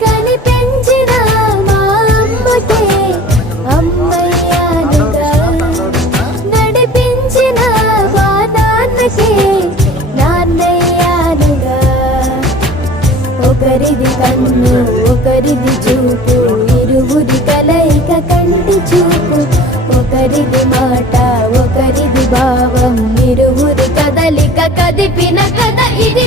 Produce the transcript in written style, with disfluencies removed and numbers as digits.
కనిపించిన మా అమ్మకే అమ్మయ్యానుగా, నడిపించిన మా నాన్నకే నాన్నయ్యానుగా. ఒకరిది కన్ను ఒకరిది చూపు, ఇరువురి కలయిక కంటి చూపు. ఒకరిది మాట ఒకరిది భావం, ఇరువురి కదలిక కదిపిన కథ ఇది.